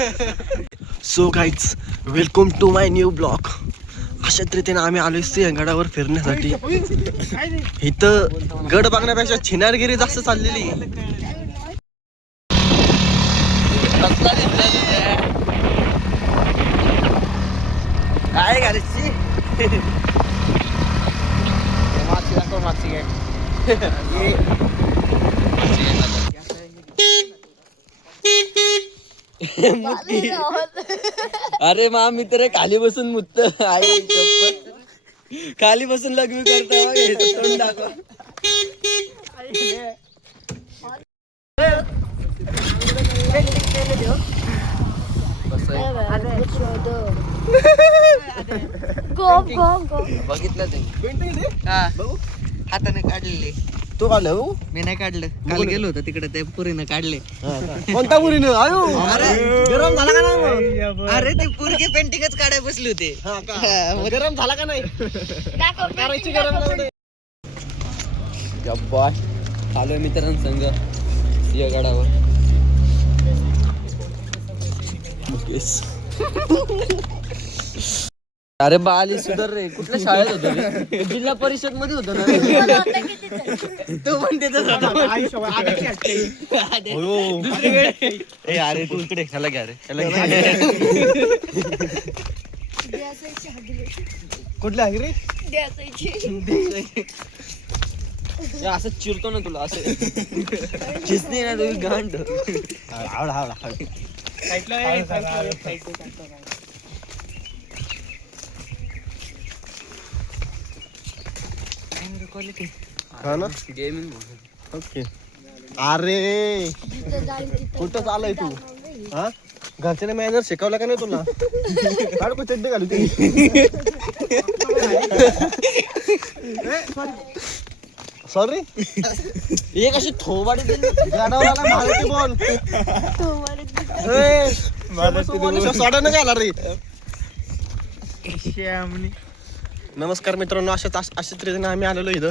So guys, welcome to my new blog. अशा रीतीने आम्ही आलोय सिंहगडावर फिरण्यासाठी. इथं गड बघण्यापेक्षा छिनारगिरी जास्त चाललेली. काय घालायची अरे मा मित्र खाली बसून मुत्त खाली बसून लग्न करता तोंड दाखवा. बघितलं ते हाताने काढलेले. तू काढलं? मी नाही काढलं. काल गेलो होतो तिकडे, ते पुरीनं काढले. कोणत्या पुरीनं? आयो गरम झाला का नाही? अरे ते पुरगी पेंटिंगच काढाय बसली होते. गरम झाला का नाही? करायची गरम नाही. आलोय मित्रांसंग या गडावर. अरे बाली सुधर रे. कुठल्या शाळेत होतो रे? जिल्हा परिषद मध्ये होतो ना. तू पण तिथेच होता. अरे तू इकडे ह्याला घ्या रे. कुठल्या आहे रे? असं चिरतो ना तुला. असं चिसते ना तुम्ही गांड. आवडा आवडा हा ना गेमिंग. ओके. अरे कुठं चालय तू? हा घरच्याने मॅनर शिकवला का नाही तुला? काढ को चड्डी घालू ती. सॉरी एक अशी थोबाडी गाडावाला मारायची बोल. सोडा न घाला रे. नमस्कार मित्रांनो, अशाच रीतीने आम्ही आलेलो इथं.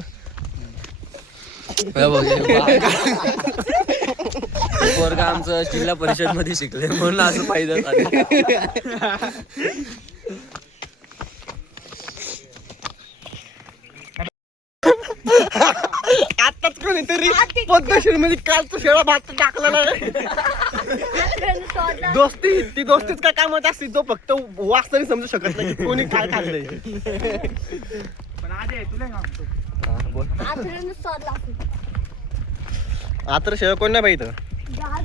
वर्ग आमचं जिल्हा परिषद मध्ये शिकले म्हणून असं फायदा झाला. आताच कोणीतरी पद्धतशीर मध्ये कालचा शेळा भात टाकला नाही. ती दोस्तीच काय कामात असते, जो फक्त वाचताना समजू शकत नाही कोणी काय खाल्लंय. आतर शेळ कोण नाही पाहिजे.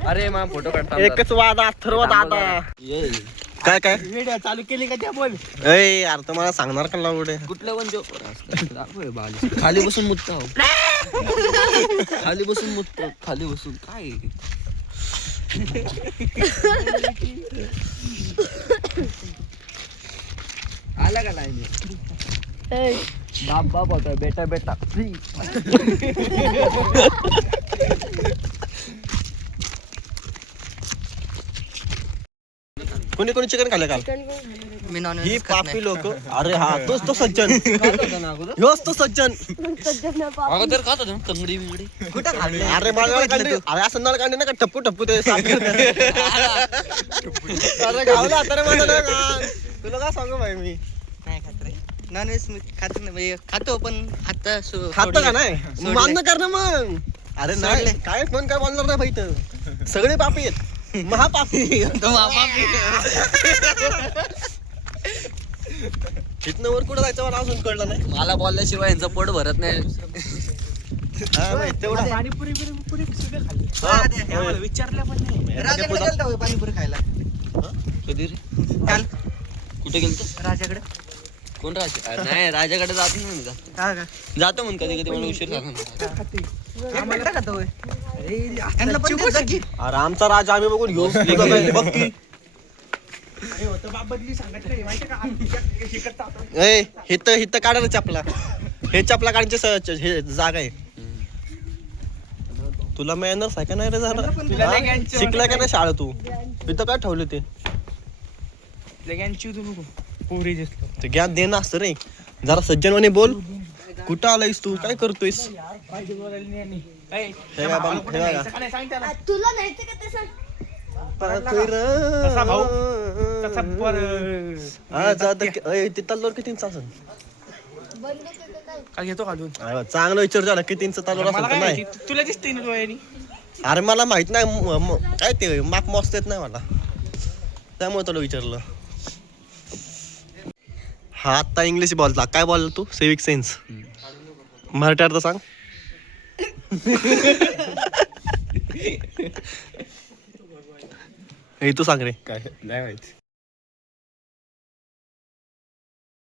अरे मा फोटो काढता. एकच वाद अथर्व दादा. काय काय व्हिडिओ चालू केली का त्या बोल. ए यार तुम्हाला सांगणार का लावडे कुठल्या पण खाली बसून मुत्त. खाली बसून मुत्त. खाली बसून काय आला का नाही? बाप बाप होता बेटा बेटा फ्री. कोणी कोणी चिकन खाल्लं काल? ही पापी लोक. अरे हा तोच तो सज्जन. ह्योच तो सज्जन. अगोदर खात होता तंगडी बिंगडी. कुठं खाल्ले? अरे मला काढले. अरे असं नळ काढले ना का टप्पू टप्पू ते. अरे गावला आता रे मला. तुला काय सांगू भाई मी नाही खात रे. नॉनव्हेज खात नाही. खातो पण आता खातो का नाही मान्य कर ना मग. अरे नाही काय कोण काय बोलणार नाही भाई. तर सगळे पापी आहेत. महापापी. इथनं वर कुठं जायचं मला अजून कळलं नाही. मला बोलल्याशिवाय यांचं पोट भरत नाही. विचारल्या पण नाही. पाणीपुरी खायला कधी रे? काल कुठे गेलतो? राजाकडे. कोण राजा? नाही राजाकडे जात नाही. जातो म्हणून कधी कधी मला उशीर झाला. अरे आमचा राजा आम्ही बघून घेऊ. बघ की हित काढा चपला. हे चपला काढायचे जागा आहे. तुला मॅनर्स आहे का नाही रे? जरा शिकला का नाही शाळा तू? इथं काय ठेवलं ते? ते ज्ञान देणं असतं रे. जरा सज्जनवाने बोल. कुठं आलायस तू? काय करतोयस? ते तलवार किती इंच असेल काय घेतो घालून चांगला विचार झाला किती इंच तलवार मला असेल काय नाही माहिती, तुला दिसते ना डोळ्यानी. अरे मला माहित नाही काय ते माप मस्त येत नाही मला त्यामुळे तुला विचारलं. हा आता इंग्लिश बोलला काय बोलला तू सिविक सेन्स मराठी अर्थ सांग. हे तू सांग रे. काय नाही माहिती.